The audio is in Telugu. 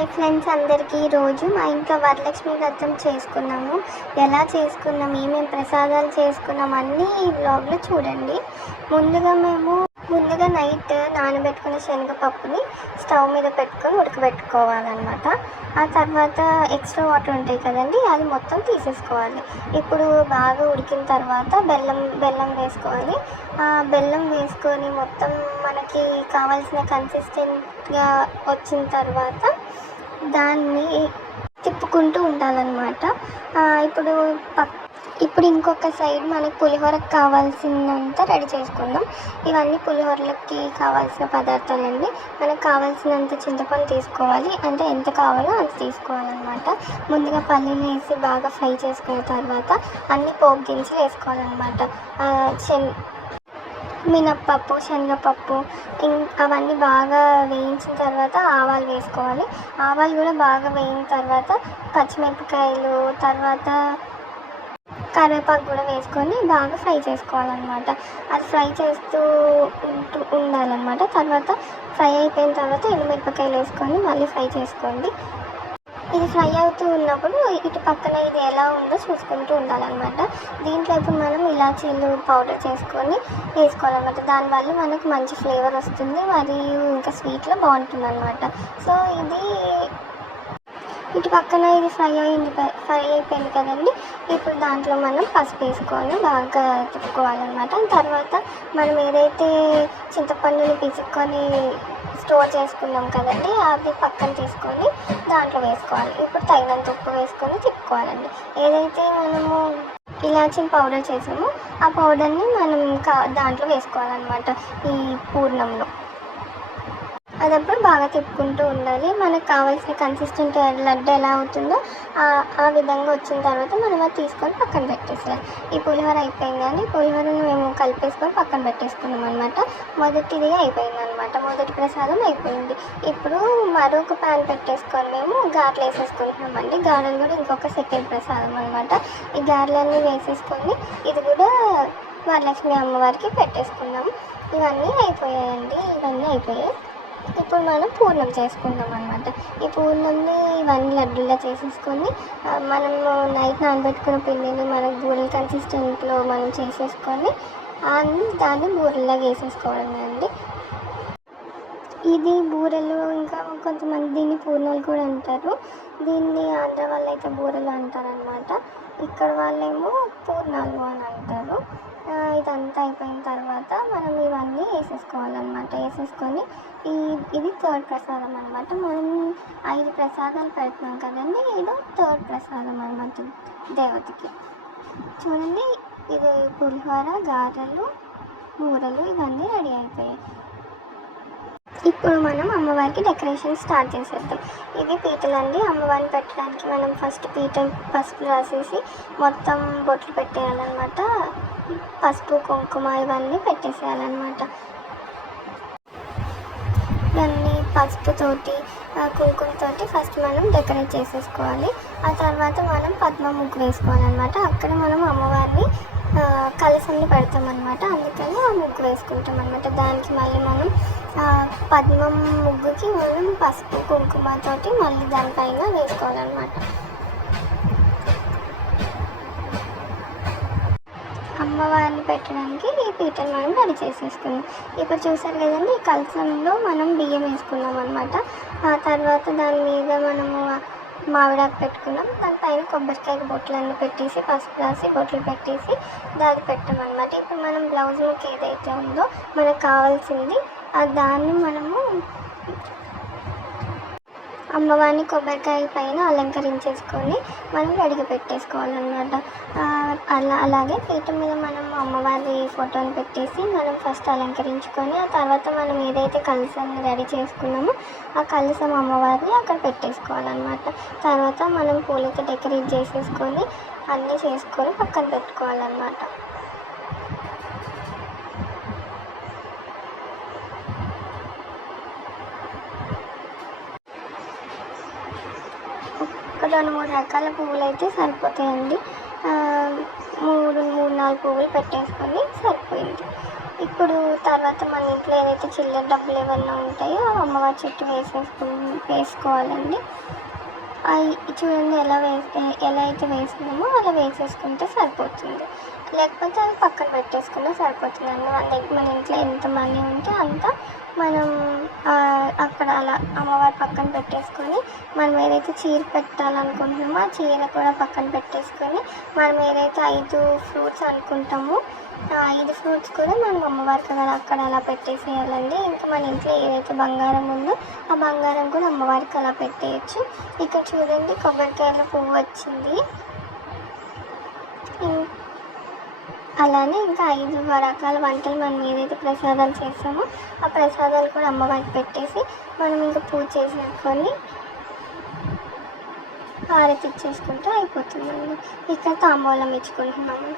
హాయ్ ఫ్రెండ్స్, అందరికీ ఈరోజు మా ఇంట్లో వరలక్ష్మి వ్రతం చేసుకున్నాము. ఎలా చేసుకున్నాము, ఏమేమి ప్రసాదాలు చేసుకున్నాము అన్నీ ఈ వ్లాగ్లో చూడండి. ముందుగా నైట్ నానబెట్టుకున్న శనగపప్పుని స్టవ్ మీద పెట్టుకొని ఉడకబెట్టుకోవాలన్నమాట. ఆ తర్వాత ఎక్స్ట్రా వాటర్ ఉంటాయి కదండి, అది మొత్తం తీసేసుకోవాలి. ఇప్పుడు బాగా ఉడికిన తర్వాత బెల్లం వేసుకోవాలి. ఆ బెల్లం వేసుకొని మొత్తం మనకి కావాల్సిన కన్సిస్టెంట్గా వచ్చిన తర్వాత దాన్ని తిప్పుకుంటూ ఉండాలన్నమాట. ఇప్పుడు ఇంకొక సైడ్ మనకి పులిహోరకు కావాల్సినంత రెడీ చేసుకుందాం. ఇవన్నీ పులిహోరలకి కావాల్సిన పదార్థాలండి. మనకు కావాల్సినంత చింతపండు తీసుకోవాలి, అంటే ఎంత కావాలో అంత తీసుకోవాలన్నమాట. ముందుగా పల్లీలు వేసి బాగా ఫ్రై చేసుకున్న తర్వాత అన్ని పోపు దినుసులు వేసుకోవాలన్నమాట. మినప్పప్పు, శనగపప్పు అవన్నీ బాగా వేయించిన తర్వాత ఆవాలు వేసుకోవాలి. ఆవాలు కూడా బాగా వేయిన తర్వాత పచ్చిమిరపకాయలు, తర్వాత కరివేపాకు కూడా వేసుకొని బాగా ఫ్రై చేసుకోవాలన్నమాట. అది ఫ్రై చేస్తూ ఉండాలన్నమాట. తర్వాత ఫ్రై అయిపోయిన తర్వాత ఎండుమిరపకాయలు వేసుకొని మళ్ళీ ఫ్రై చేసుకోండి. ఇది ఫ్రై అవుతూ ఉన్నప్పుడు ఇటు పక్కన ఇది ఎలా ఉందో చూసుకుంటూ ఉండాలన్నమాట. దీంట్లో ఇప్పుడు మనం ఇలాచీలు పౌడర్ చేసుకొని వేసుకోవాలన్నమాట. దానివల్ల మనకు మంచి ఫ్లేవర్ వస్తుంది, మరియు ఇంకా స్వీట్లో బాగుంటుంది అన్నమాట. సో ఇటు పక్కన ఇది ఫ్రై అయిపోయింది కదండి. ఇప్పుడు దాంట్లో మనం పసుపు వేసుకొని బాగా తిప్పుకోవాలన్నమాట. తర్వాత మనం ఏదైతే చింతపండుని పిసుక్కొని స్టోర్ చేసుకున్నాం కదండి, అది పక్కన తీసుకొని దాంట్లో వేసుకోవాలి. ఇప్పుడు తగినంత ఉప్పు వేసుకొని తిప్పుకోవాలండి. ఏదైతే మనము ఇలాచీ పౌడర్ చేసామో ఆ పౌడర్ని మనం దాంట్లో వేసుకోవాలన్నమాట, ఈ పూర్ణంలో. అదప్పుడు బాగా తిప్పుకుంటూ ఉండాలి. మనకు కావాల్సిన కన్సిస్టెంట్ లడ్డు ఎలా అవుతుందో ఆ విధంగా వచ్చిన తర్వాత మనం అది తీసుకొని పక్కన పెట్టేసేయాలి. ఈ పులిహోర అయిపోయిందని పులిహోరను మేము కలిపేసుకొని పక్కన పెట్టేసుకున్నాం అనమాట. మొదటిది అయిపోయిందనమాట, మొదటి ప్రసాదం అయిపోయింది. ఇప్పుడు మరొక ప్యాన్ పెట్టేసుకొని మేము గారెలు వేసేసుకుంటున్నామండి. గారెలు కూడా ఇంకొక సెకండ్ ప్రసాదం అనమాట. ఈ గారెలన్నీ వేసేసుకొని ఇది కూడా వరలక్ష్మి అమ్మవారికి పెట్టేసుకున్నాము. ఇవన్నీ అయిపోయాయి. ఇప్పుడు మనం పూర్ణం చేసుకుందాం అనమాట. ఈ పూర్ణంని ఇవన్నీ లడ్డూలా చేసేసుకొని మనము నైట్ నానబెట్టుకున్న పిండిని మనకు బూరెల కన్సిస్టెంట్లో మనం చేసేసుకొని దాన్ని బూరెల్లాగా వేసేసుకోవడం అండి. ఇది బూరెలు, ఇంకా కొంతమంది దీన్ని పూర్ణాలు కూడా అంటారు. దీన్ని ఆంధ్ర వాళ్ళు అయితే బూరెలు అంటారనమాట. ఇక్కడ వాళ్ళేమో పూర్ణాలు అని అంటారు. ఇదంతా అయిపోయిన తర్వాత మనం ఇవన్నీ వేసేసుకోవాలన్నమాట. వేసేసుకొని ఇది థర్డ్ ప్రసాదం అనమాట. మనం 5 ప్రసాదాలు పెడుతున్నాం కదండి, ఇది థర్డ్ ప్రసాదం అనమాట దేవతకి. చూడండి, ఇది పులిహోర, గారెలు, బూరెలు ఇవన్నీ రెడీ అయిపోయాయి. ఇప్పుడు మనం అమ్మవారికి డెకరేషన్ స్టార్ట్ చేసేద్దాం. ఇది పీటలండి. అమ్మవారిని పెట్టడానికి మనం ఫస్ట్ పీటలు పసుపు రాసేసి మొత్తం బొట్లు పెట్టేయాలన్నమాట. పసుపు, కుంకుమ ఇవన్నీ పెట్టేసేయాలన్నమాట. దాన్ని పసుపుతోటి, కుంకుమతోటి ఫస్ట్ మనం డెకరేట్ చేసేసుకోవాలి. ఆ తర్వాత మనం పద్మ ముగ్గు వేసుకోవాలన్నమాట. అక్కడ మనం అమ్మవారిని కలశంని పెడతామన్నమాట. అందుకని ఆ ముగ్గు వేసుకుంటాం అనమాట. దానికి మళ్ళీ మనం పద్మం ముగ్గుకి మనం పసుపు, కుంకుమతోటి మళ్ళీ దానిపైన వేసుకోవాలన్నమాట. అమ్మవారిని పెట్టడానికి ఈ పీటను మనం రెడీ చేసేసుకున్నాం. ఇప్పుడు చూసారు కదండి, ఈ కలశంలో మనం బియ్యం వేసుకున్నాం అనమాట. ఆ తర్వాత దాని మీద మనము మామిడాకు పెట్టుకున్నాం. దానిపైన కొబ్బరికాయ బొట్లన్నీ పెట్టేసి, పసుపు రాసి బొట్లు పెట్టేసి దాన్ని పెట్టామన్నమాట. ఇప్పుడు మనం బ్లౌజ్ ముక్క ఏదైతే ఉందో మనకు కావాల్సింది దాన్ని మనము అమ్మవారిని కొబ్బరికాయ పైన అలంకరించేసుకొని మనం రెడీగా పెట్టేసుకోవాలన్నమాట. అలాగే పీఠం మీద మనం అమ్మవారి ఫోటోని పెట్టేసి మనం ఫస్ట్ అలంకరించుకొని, ఆ తర్వాత మనం ఏదైతే కలశాన్ని రెడీ చేసుకున్నామో ఆ కలశం అమ్మవారిని అక్కడ పెట్టేసుకోవాలన్నమాట. తర్వాత మనం పూలతో డెకరేట్ చేసేసుకొని అన్నీ చేసుకొని పక్కన పెట్టుకోవాలన్నమాట. ఒక 2-3 రకాల పువ్వులు అయితే సరిపోతాయండి. 3-4 పువ్వులు పెట్టేసుకొని సరిపోయింది. ఇప్పుడు తర్వాత మన ఇంట్లో ఏదైతే చిల్లర డబ్బులు ఏమన్నా ఉంటాయో అమ్మవారి చుట్టూ వేసుకోవాలండి. అవి చూడండి ఎలా అయితే వేసినామో అలా వేసేసుకుంటే సరిపోతుంది. లేకపోతే అవి పక్కన పెట్టేసుకున్నా సరిపోతుందండి. మన ఇంట్లో ఎంత మనీ ఉంటే అంత మనం అక్కడ అలా అమ్మవారి పక్కన పెట్టేసుకొని, మనం ఏదైతే చీర పెట్టాలనుకుంటున్నామో ఆ చీర కూడా పక్కన పెట్టేసుకొని, మనం ఏదైతే 5 ఫ్రూట్స్ అనుకుంటామో ఆ 5 ఫ్రూట్స్ కూడా మనం అమ్మవారికి అక్కడ అలా పెట్టేసేయాలండి. ఇంకా మన ఇంట్లో ఏదైతే బంగారం ఉందో ఆ బంగారం కూడా అమ్మవారికి అలా పెట్టేయచ్చు. ఇక్కడ చూడండి కొబ్బరికాయల పువ్వు వచ్చింది. అలానే ఇంకా 5 రకాల వంటలు మనం ఏదైతే ప్రసాదాలు చేస్తామో ఆ ప్రసాదాలు కూడా అమ్మవారికి పెట్టేసి మనం ఇంకా పూజ చేసేసుకొని హారతి ఇచ్చేసుకుంటే అయిపోతుందండి. ఇక్కడ తాంబూలం ఇచ్చుకుంటున్నాము.